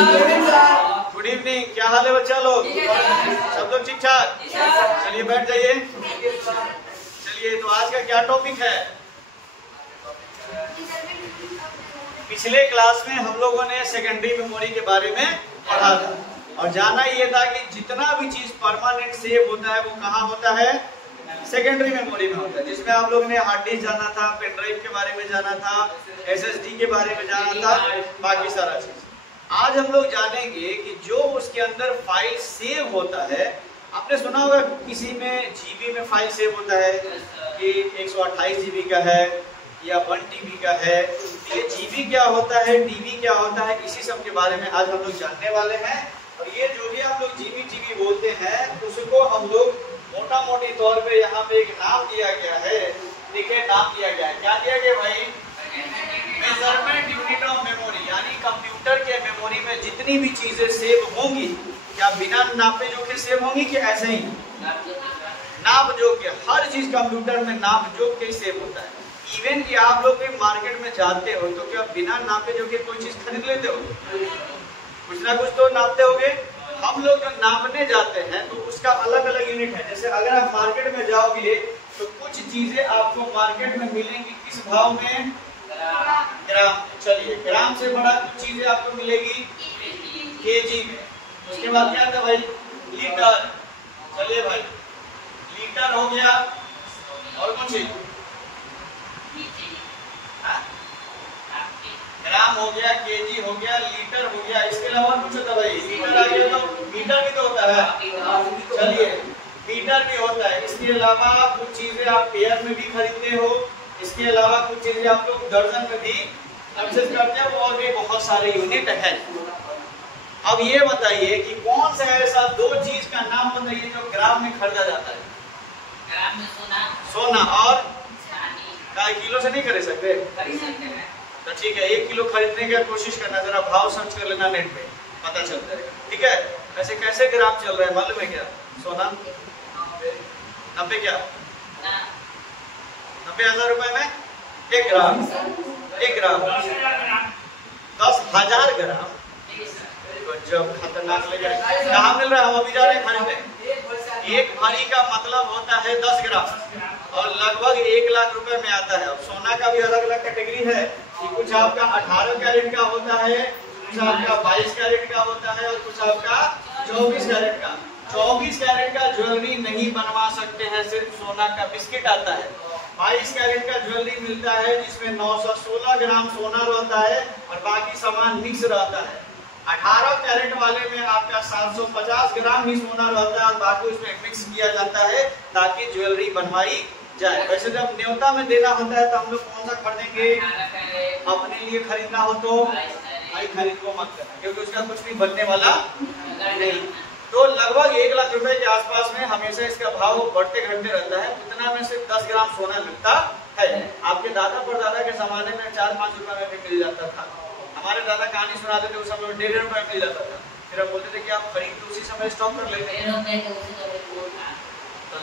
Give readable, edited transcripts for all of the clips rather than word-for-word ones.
Good evening. क्या हाल है बच्चा लोग? सब लोग ठीक ठाक? चलिए बैठ जाइए। चलिए, तो आज का क्या टॉपिक है? पिछले क्लास में हम लोगों ने सेकेंडरी मेमोरी के बारे में पढ़ा था और जाना ये था कि जितना भी चीज परमानेंट सेव होता है वो कहाँ होता है? सेकेंडरी मेमोरी में होता है, जिसमें आप लोगों ने हार्ड डिस्क जाना था, पेन ड्राइव के बारे में जाना था, एसएसडी के बारे में जाना था, बाकी सारा चीज। आज हम लोग जानेंगे कि जो उसके अंदर फाइल सेव होता है। आपने सुना होगा किसी में जीबी में फाइल सेव होता है कि 128 जीबी का है या 1 टीबी का है। ये जीबी क्या होता है, टीबी क्या होता है, इसी सब के बारे में आज हम लोग जानने वाले हैं। और ये जो भी आप लोग जीबी टीबी बोलते हैं उसको हम लोग मोटा मोटी तौर पे यहाँ पे एक नाम दिया गया है। देखिए नाम दिया गया है, क्या दिया गया भाई? Measurement unit of memory. यानी कंप्यूटर के मेमोरी में जितनी भी चीजें सेव होंगी, क्या बिना नापे जोखे सेव होंगी कि ऐसे ही नाप जोख के? हर चीज कंप्यूटर में नाप जोख के सेव होता है। इवन कि आप लोग भी मार्केट में जाते हो तो क्या बिना नापे जोखे कोई चीज खरीद लेते हो? कुछ ना कुछ तो नापते होगे। हम लोग जो नापने जाते हैं तो उसका अलग अलग यूनिट है। जैसे अगर आप मार्केट में जाओगे तो कुछ चीजें आपको मार्केट में मिलेंगी किस भाव में? ग्राम। चलिए, ग्राम से बड़ा कुछ चीजें आपको मिलेगी केजी में। उसके बाद क्या था भाई? लीटर। चलिए भाई, लीटर हो गया और कुछ ग्राम हो गया, केजी हो गया, लीटर हो गया। इसके अलावा कुछ होता है भाई? लीटर आ गया तो मीटर भी तो होता है। चलिए, मीटर भी होता है। इसके अलावा कुछ चीजें आप पेयर में भी खरीदते हो। इसके अलावा कुछ चीजें आप लोग दर्जन में भी परचेज करते हो और भी बहुत सारे यूनिट है। अब ये बताइए कि कौन सा ऐसा दो चीज का नाम बताइए जो ग्राम में खरीदा जाता है? ग्राम में सोना और किलो से नहीं खरीद सकते? तो ठीक है, 1 किलो खरीदने की कोशिश करना, जरा भाव सर्च कर लेना नेट पे, पता चल जाएगा। ठीक है, वैसे कैसे ग्राम चल रहा है मालूम है क्या? सोना 90 क्या 90,000 रुपए में 1 ग्राम। 1 ग्राम 10,000 ग्राम। जब खतरनाक लगे कहाँ मिल रहा है? हम अभी जा रहे हैं खरीदने। 1 भरी का मतलब होता है 10 ग्राम और लगभग 1 लाख रुपए में आता है। अब सोना का भी अलग अलग कैटेगरी है कि कुछ आपका 18 कैरेट का होता है, कुछ आपका 22 कैरेट का होता है और कुछ आपका 24 कैरेट का। 24 कैरेट का ज्वेलरी नहीं बनवा सकते हैं, सिर्फ सोना का बिस्किट आता है। 22 कैरेट का ज्वेलरी मिलता है जिसमें 916 ग्राम सोना रहता है और बाकी सामान मिक्स रहता है। 18 कैरेट वाले में आपका 750 ग्राम ही सोना रहता है और बाकी उसमें मिक्स किया जाता है ताकि ज्वेलरी बनवाई जाए। वैसे जब न्योता में देना होता है तो हम लोग कौन सा खरीदेंगे? अपने लिए खरीदना हो तो भाई खरीद को मत करना, क्योंकि उसका कुछ भी बनने वाला नहीं। तो लगभग 1 लाख रुपए के आसपास में हमेशा इसका भाव बढ़ते घटते रहता है। उतना में सिर्फ 10 ग्राम सोना मिलता है। आपके दादा परदादा के जमाने में 4-5 रुपए में भी मिल जाता था। हमारे दादा कहानी सुनाते थे, उस समय 1.5 रुपए मिल जाता था। फिर हम बोलते थे कि आप खरीद तो उसी समय स्टॉक कर लेते।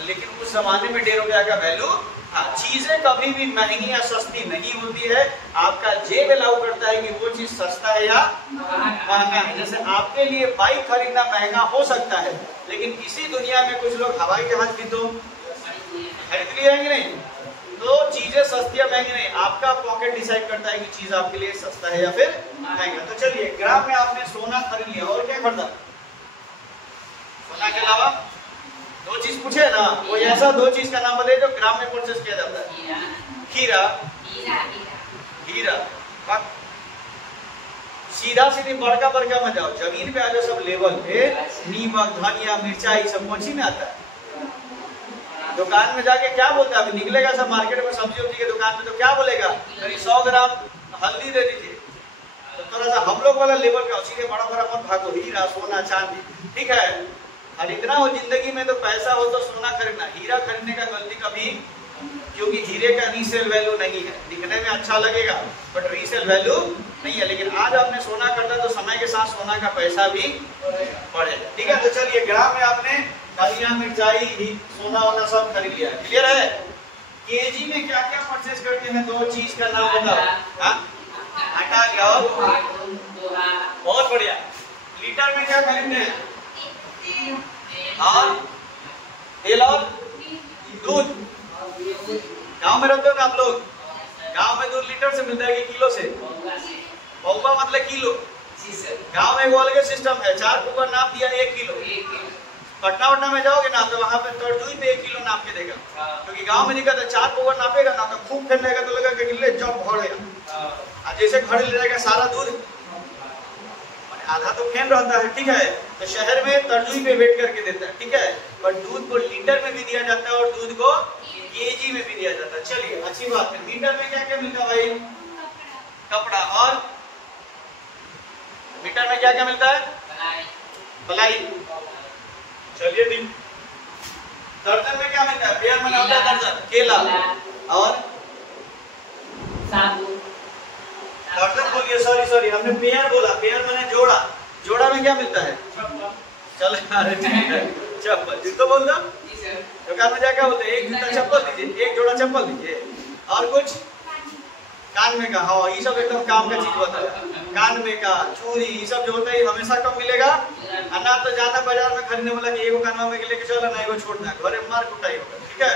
लेकिन उस जमाने में 1.5 रुपया का वैल्यू था। चीजें कभी भी महंगी या सस्ती नहीं होती है, आपका जेब अलाउ करता है कि वो चीज सस्ता है या महंगा है। जैसे आपके लिए बाइक खरीदना महंगा हो सकता है, लेकिन इसी दुनिया में कुछ लोग हवाई जहाज भी तो खरीद लिए हैं कि नहीं? तो चीजें सस्ती या महंगी नहीं, आपका पॉकेट डिसाइड करता है कि चीज आपके लिए सस्ता है या फिर महंगा। तो चलिए, ग्राम में आपने सोना खरीद लिया और क्या खरीदा? सोना के अलावा 2 चीज पूछे ना, वो ऐसा 2 चीज का नाम बताइए जो ग्राम में परचेस किया जाता है। हीरा। सीधा सीधी बड़का बड़का में जाओ, जमीन पे आ जाओ, सब लेवल पे नीमक धनिया मिर्चाई सब मोची में आता है। दुकान में जाके क्या बोलता है? अभी निकलेगा सब मार्केट में सब्जी उब्जी के दुकान में तो क्या बोलेगा? 100 ग्राम हल्दी दे दीजिए। तो थोड़ा सा हम लोग वाला लेवल का, सीधे बड़ा बड़ा मत भागो, हीरा सोना चांदी। ठीक है, खरीदना हो जिंदगी में तो पैसा हो तो सोना खरीदना, हीरा खरीदने का गलती कभी, क्योंकि हीरे का रीसेल वैल्यू नहीं है। दिखने में अच्छा लगेगा बट रीसेल वैल्यू नहीं है। लेकिन आज आपने सोना खरीदा तो समय के साथ सोना का पैसा भी बढ़ेगा। ठीक है, तो चलिए, ग्राम में आपने धनिया मिर्चाई सोना वोना सब खरीद लिया। क्लियर है? केजी में क्या क्या परचेज करते हैं? 2 चीज का नाम बताओ। आटा, गेहूं, बहुत बढ़िया। लीटर में क्या खरीदते हैं? और तेल और दूध। गांव में रहते हो ना आप लोग? गांव में दूध लीटर से मिलता है कि किलो से? पौवा मतलब किलो। गांव में वो अलग सिस्टम है, 4 पौवा नाप दिया 1 किलो। पटना वटना में जाओगे ना तो वहाँ पे तर्जुई पे 1 किलो नाप के देगा, क्योंकि गांव में दिक्कत है 4 पौवा नापेगा ना तो खूब फेंकेगा तो लगेगा कि ले जब भर गया। जैसे घर ले जाएगा सारा दूध, आधा तो फेन रहता है, ठीक है। तो शहर में तर्जुई पे वेट करके देता है, ठीक है। पर दूध को लीटर में भी दिया जाता है और दूध को केजी में भी दिया जाता है। चलिए अच्छी बात है। लीटर में क्या क्या मिलता है भाई? कपड़ा। और मीटर में क्या क्या मिलता है? पलाई। चलिए ठीक। दर्जन में क्या मिलता है? पेयर में होता है दर्जन, केला। और दर्जन बोलिए, सॉरी हमने पेयर बोला, पेयर माने जोड़ा। जोड़ा में क्या मिलता है? चल अरे ठीक है, चप्पल। जूता बोल दो, दुकान में जाकर बोलते हैं एक जूता चप्पल दीजिए, एक जोड़ा चप्पल दीजिए। और कुछ कान में का, हाँ ये सब एकदम काम का चीज होता है। कान में का, चूड़ी, ये सब जो होता है हमेशा कब मिलेगा? ना तो जाना बाजार में खरीदने वाला कि एगो कानवा में लेके चलो ना, एगो छोड़ना, घरे मार कुटाई होगा, ठीक है।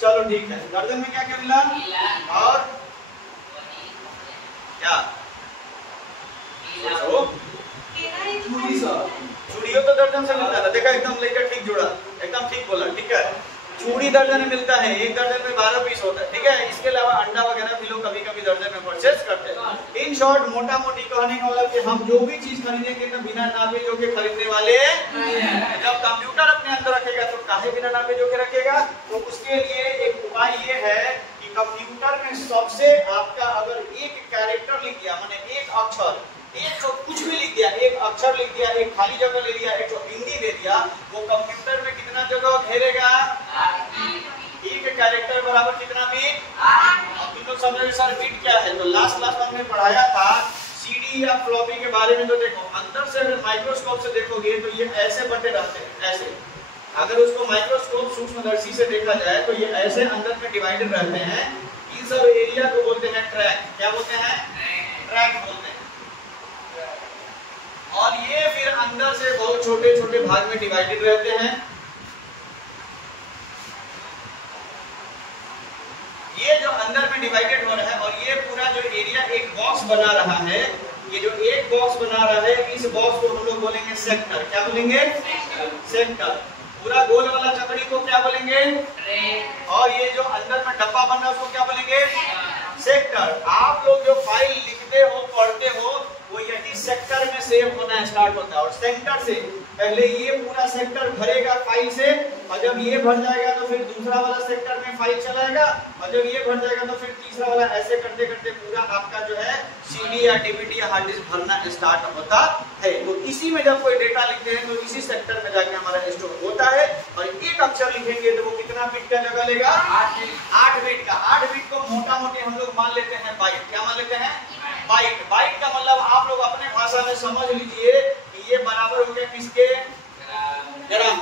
चलो ठीक है। गर्दन में क्या क्या मिला? और क्या? चूड़ियों तो दर्जन से मिलता है। देखा एकदम लेकर ठीक जोड़ा, एकदम ठीक बोला, ठीक है। चूड़ी दर्जन में मिलता है, एक दर्जन में 12 पीस होता है, ठीक है। इसके अलावा अंडा वगैरह भी लोग कभी कभी दर्जन में परचेज करते हैं। इन शॉर्ट मोटा मोटी कहने का मतलब कि हम जो भी चीज खरीदेंगे तो बिना नापे जोखे खरीदने वाले। जब कंप्यूटर अपने अंदर रखेगा तो काहे बिना नापे जोखे रखेगा? तो उसके लिए एक उपाय ये है कि कंप्यूटर में सबसे आपका अगर एक कैरेक्टर लिख दिया, माने एक अक्षर, एक जो कुछ भी लिख दिया, एक अक्षर लिख दिया, एक खाली जगह ले लिया, एक हिंदी दे दिया, वो कंप्यूटर में कितना जगह घेरेगा? एक कैरेक्टर बराबर कितना बिट? अब तुम लोग समझोगे सर बिट क्या है? तो लास्ट क्लास में हमने पढ़ाया था सीडी या फ्लॉपी के बारे में। तो देखो अंदर से अगर माइक्रोस्कोप से देखोगे तो ये ऐसे बटे रहते हैं, ऐसे। अगर उसको माइक्रोस्कोप सूक्ष्मदर्शी से देखा जाए तो ये ऐसे अंदर में डिवाइडेड रहते हैं। इन सब एरिया को बोलते हैं ट्रैक। क्या बोलते हैं? ट्रैक बोलते हैं। और ये फिर अंदर से बहुत छोटे छोटे भाग में डिवाइडेड रहते हैं। ये जो अंदर में डिवाइडेड हो रहा है और ये पूरा जो एरिया एक बॉक्स बना रहा है, ये जो एक बॉक्स बना रहा है, इस बॉक्स को हम लोग बोलेंगे सेक्टर। क्या बोलेंगे? सेक्टर। पूरा गोल वाला चकड़ी को क्या बोलेंगे? और ये जो अंदर में डब्बा बन रहा है उसको क्या बोलेंगे? सेक्टर। आप लोग जो फाइल लिखते हो, पढ़ते हो, वो यही सेक्टर में सेव होना स्टार्ट होता है। और सेक्टर से पहले ये पूरा सेक्टर भरेगा फाइल से, और जब ये भर जाएगा तो फिर दूसरा वाला सेक्टर में फाइल चलाएगा, और जब ये भर जाएगा तो फिर तीसरा वाला, ऐसे करते करते पूरा आपका जो है सीडी या डीवीडी या हार्ड डिस्क भरना स्टार्ट होता है। तो इसी में जब कोई डेटा लिखते हैं तो इसी सेक्टर में जाके हमारा स्टोर होता है। और एक अक्षर लिखेंगे तो वो कितना बिट का जगह लेगा? 8 बिट का। 8 बिट को मोटा मोटी हम लोग मान लेते हैं बाइट। क्या मान लेते हैं? बाइट। बाइट का मतलब आप लोग अपने भाषा में समझ लीजिए कि ये बराबर हो गया किसके? ग्राम।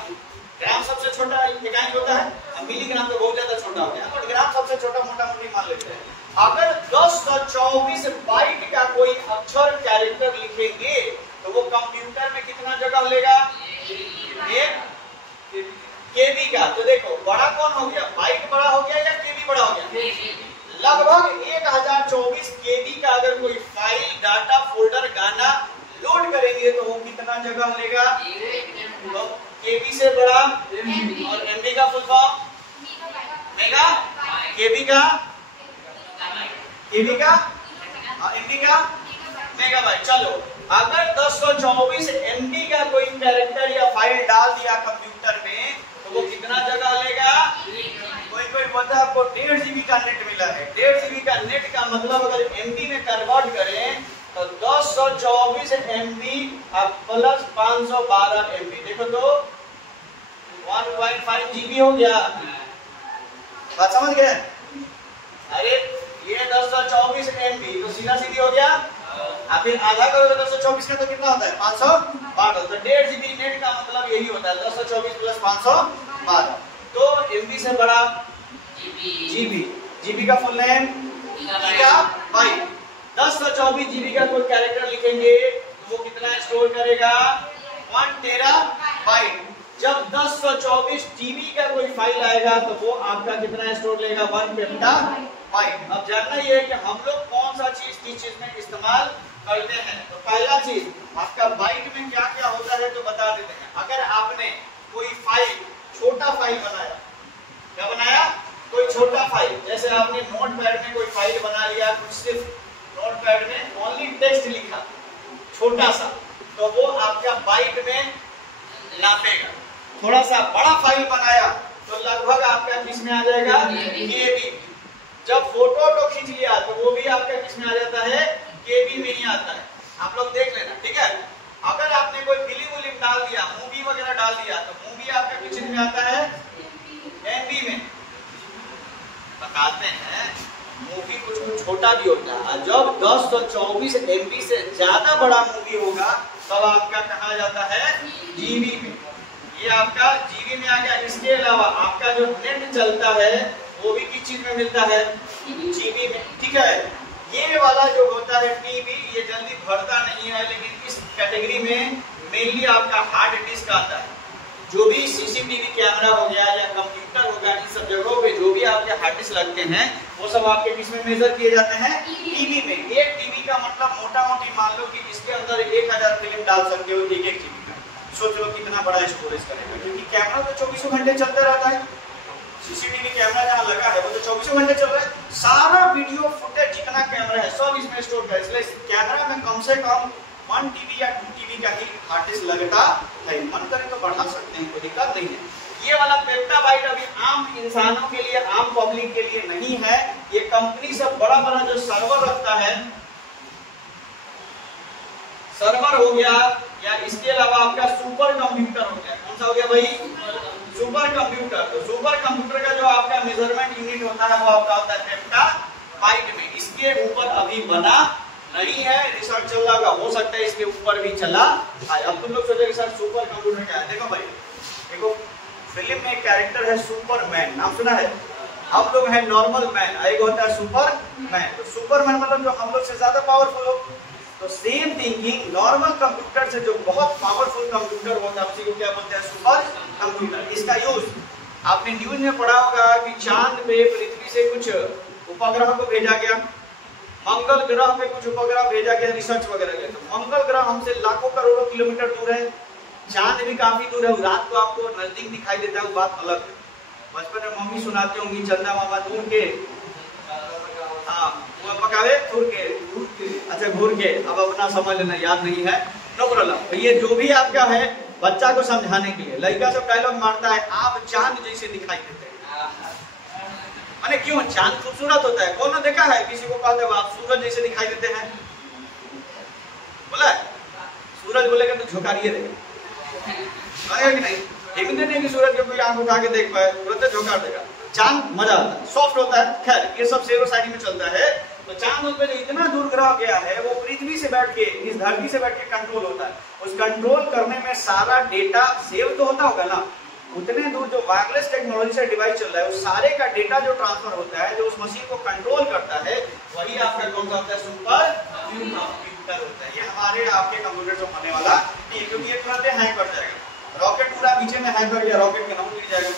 ग्राम सबसे छोटा इकाई होता है, मिलीग्राम तो बहुत ज्यादा छोटा हो गया, बट ग्राम सबसे छोटा मोटा मोटी मान लेते हैं। अगर 1024 बाइट का कोई अक्षर कैरेक्टर लिखेंगे तो वो कंप्यूटर में कितना जगह लेगा? 1 केबी का। तो देखो बड़ा कौन हो गया? बाइट बड़ा हो गया या केबी बड़ा हो गया? लगभग 1024 केबी का अगर कोई फाइल, डाटा, फोल्डर, गाना लोड करेंगे तो वो कितना जगह लेगा? तो केबी से बड़ा। और एमबी का फुल फॉर्म? मेगा। केबी का? केबी का? एमबी का? मेगाबाइट। चलो अगर 1024 एमबी का कोई कैरेक्टर या फाइल डाल दिया कंप्यूटर में तो वो कितना जगह लेगा? कोई बता आपको 1.5 GB का नेट मिला है। 1.5 GB का नेट का मतलब अगर एमबी में कन्वर्ट करें तो 1024 MB प्लस 512 MB, देखो तो 1.5 GB हो गया। बात समझ गए? अरे ये 1024 MB तो सीधा सीधी हो गया। आप फिर आधा करोगे 224 का तो कितना होता है? 512। तो 1.5 GB नेट का मतलब यही होता है 224 प्लस 512। तो MB से बड़ा GB। GB का फुल नेम गीगाबाइट। 1024 GB का कोई कैरेक्टर लिखेंगे तो वो कितना स्टोर करेगा 1 टेराबाइट। जब 1024 टीबी का कोई फाइल आएगा तो वो आपका कितना स्टोर लेगा 1 पेप्टाबाइट। अब जानना ये है कि हम लोग कौन सा चीज किस चीज में इस्तेमाल करते हैं। तो पहला चीज आपका बाइट में क्या क्या होता है तो बता देते हैं। अगर आपने कोई फाइल छोटा फाइल बनाया, क्या बनाया, कोई छोटा फाइल, जैसे आपने नोटपैड में कोई फाइल बना लिया, कुछ सिर्फ नोटपैड में ओनली टेक्स्ट लिखा छोटा सा, तो वो आपका बाइट में नापेगा। थोड़ा सा बड़ा फाइल बनाया तो लगभग आपका किस में आ जाएगा केबी। जब फोटो तो खींच लिया तो वो भी आपका किस में आ जाता है केबी में ही आता है। आप लोग देख लेना, ठीक है। अगर आपने कोई फिल्म विल्म डाल दिया, मूवी वगैरह डाल दिया, तो मूवी आपका किस में आता है एमबी में। बताते हैं मूवी कुछ छोटा भी होता है, जब 1024 एमबी से ज्यादा बड़ा मूवी होगा तब आपका कहा जाता है जीबी में। ये आपका जीबी में आ गया। इसके अलावा आपका जो नेट चलता है वो भी किस चीज में मिलता है जीबी में, ठीक है। ये वाला जो होता है टीबी, ये जल्दी भरता नहीं है, लेकिन इस कैटेगरी में मेनली आपका हार्ड डिस्क आता है। जो भी सीसीटीवी कैमरा हो गया या कंप्यूटर हो गया, इन सब जगहों पे जो भी आपके हार्ड डिस्क लगते हैं वो सब आपके किस में मेजर किए जाते हैं टीबी में। एक टीबी का मतलब मोटा मोटी मान लो कि इसके अंदर 1000 फिल्म डाल सकते हो एक जीबी का। सोच लो कितना बड़ा स्टोरेज करेगा, क्योंकि कैमरा तो 24 घंटे चलता रहता है। सीसीटीवी कैमरा जहाँ लगा है वो तो 24 घंटे चल रहा है। सारा वीडियो फुटेज जितना कैमरा है सब इसमें स्टोर है। इसलिए कैमरा में कम से कम 1 टीबी या 2 टीबी का ही हार्ड डिस्क लगता है। मन करे तो बढ़ा सकते हैं, कोई दिक्कत नहीं है। ये वाला पेप्टाबाइट अभी आम इंसानों के लिए, आम पब्लिक के लिए नहीं है। ये कंपनी सब बड़ा बड़ा जो सर्वर रखता है, सर्वर हो गया, या इसके अलावा आपका सुपर कंप्यूटर हो गया। कौन सा हो गया भाई सुपर कंप्यूटर। तो सुपर कंप्यूटर का जो आपका मेजरमेंट यूनिट होता है वो आपका होता है पेप्टाबाइट में। इसके ऊपर अभी बना नहीं है, रिसर्च चल रहा हो सकता है इसके ऊपर भी चला। अब तुम लोग सोचोगे सर सुपर कंप्यूटर क्या है। देखो भाई, देखो फिल्म में एक कैरेक्टर है सुपरमैन, नाम सुना है। हम लोग हैं नॉर्मल मैन, एक होता है सुपरमैन। तो सुपरमैन मतलब जो हम लोग से ज्यादा पावरफुल हो। तो सेम थिंकिंग नॉर्मल कंप्यूटर से जो बहुत पावरफुल कंप्यूटर होता है उसी को क्या बोलते हैं सुपर कंप्यूटर। इसका यूज आपने न्यूज में पढ़ा होगा कि चांद पे पृथ्वी से कुछ उपग्रह को भेजा गया, मंगल ग्रह पे कुछ उपग्रह भेजा गया रिसर्च वगैरह के। तो मंगल ग्रह हमसे लाखों करोड़ों किलोमीटर दूर है, चांद भी काफी दूर है। रात को आपको नजदीक दिखाई देता है, वो बात अलग है। बचपन में मम्मी सुनाती होंगी चंदा मामा दूर के, हाँ वो पकावे दूर के, अच्छा घूर के। अब अपना समझ लेना, याद नहीं है, नो प्रॉब्लम। तो ये जो भी आपका है बच्चा को समझाने के लिए, लड़का सब डायलॉग मारता है आप चांद जैसे दिखाई देते हैं। माने क्यों? चांद खूबसूरत होता है। कौन देखा है किसी को कहते हो आप सूरज जैसे दिखाई देते हैं? बोला है सूरज बोलेगा तो झोंकारिए देगा कि नहीं? एक दिन नहीं कि सूरज को कोई आंख उठा के देख पाए, तुरंत झोंकार देगा। चांद मजा आता है, सॉफ्ट होता है। खैर ये सब शेरो शायरी में चलता है। तो चांद पे जो इतना दूर ग्रह गया है वो पृथ्वी से बैठ के, इस धरती से बैठ के कंट्रोल होता है। उस कंट्रोल करने में सारा डेटा सेव तो होता होगा ना। उतने दूर जो वायरलेस टेक्नोलॉजी से डिवाइस चल रहा है, उस सारे का डेटा जो ट्रांसफर होता है, जो उस मशीन को कंट्रोल करता है, वही आपका कौन सा होता है सुपर कंप्यूटर होता है। ये हमारे आपके कंप्यूटर से होने वाला नहीं, क्योंकि ये तुरंत हैंग कर जाएगा। रॉकेट पूरा पीछे में हैंग कर गया, रॉकेट का नाम गिर जाएगा।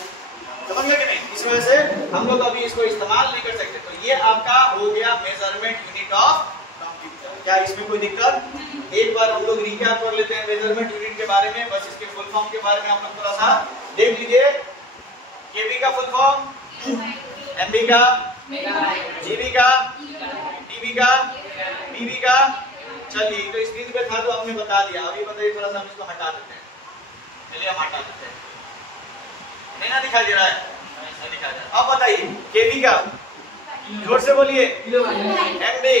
समझ गए कि नहीं? इस वजह से हम लोग अभी इसको इस्तेमाल नहीं कर सकते। तो ये आपका हो गया मेजरमेंट यूनिट ऑफ कंप्यूटर। क्या इसमें कोई दिक्कत? एक बार हम लोग रिकैप कर लेते हैं मेजरमेंट यूनिट के बारे में, बस इसके फुल फॉर्म के बारे में आप लोग थोड़ा सा देख लीजिए। केबी का फुल फॉर्म, एमबी का, जीबी का, टीबी का, पीबी का। चलिए तो स्क्रीन पे था तो आपने बता दिया। अभी बताइए, थोड़ा सा हम इसको हटा देते हैं। चलिए हम हटा देते हैं। नहीं ना दिखाई दे रहा है, नहीं दिखाई दे रहा। अब बताइए केबी का, जोर से बोलिए। एमबी,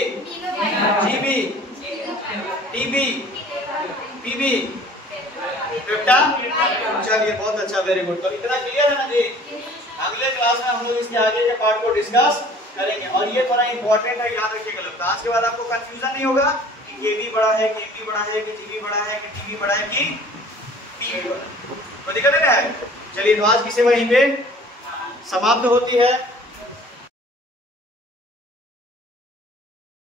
जीबी, टीबी, पीबी, पेप्टा। चलिए बहुत अच्छा, वेरी गुड। तो इतना क्लियर है ना जी? अगले क्लास में हम लोग इसके आगे के पार्ट को डिस्कस करेंगे। और ये थोड़ा इंपॉर्टेंट है, याद रखिएगा लोग। तो आज के बाद आपको कंफ्यूजन नहीं होगा कि केबी बड़ा है, कि एमबी बड़ा है, कि जीबी बड़ा है, कि टीबी बड़ा है, कि पीबी बड़ा है। तो दिक्कत है। चलिए तो आज की सेवा यहीं पे समाप्त होती है।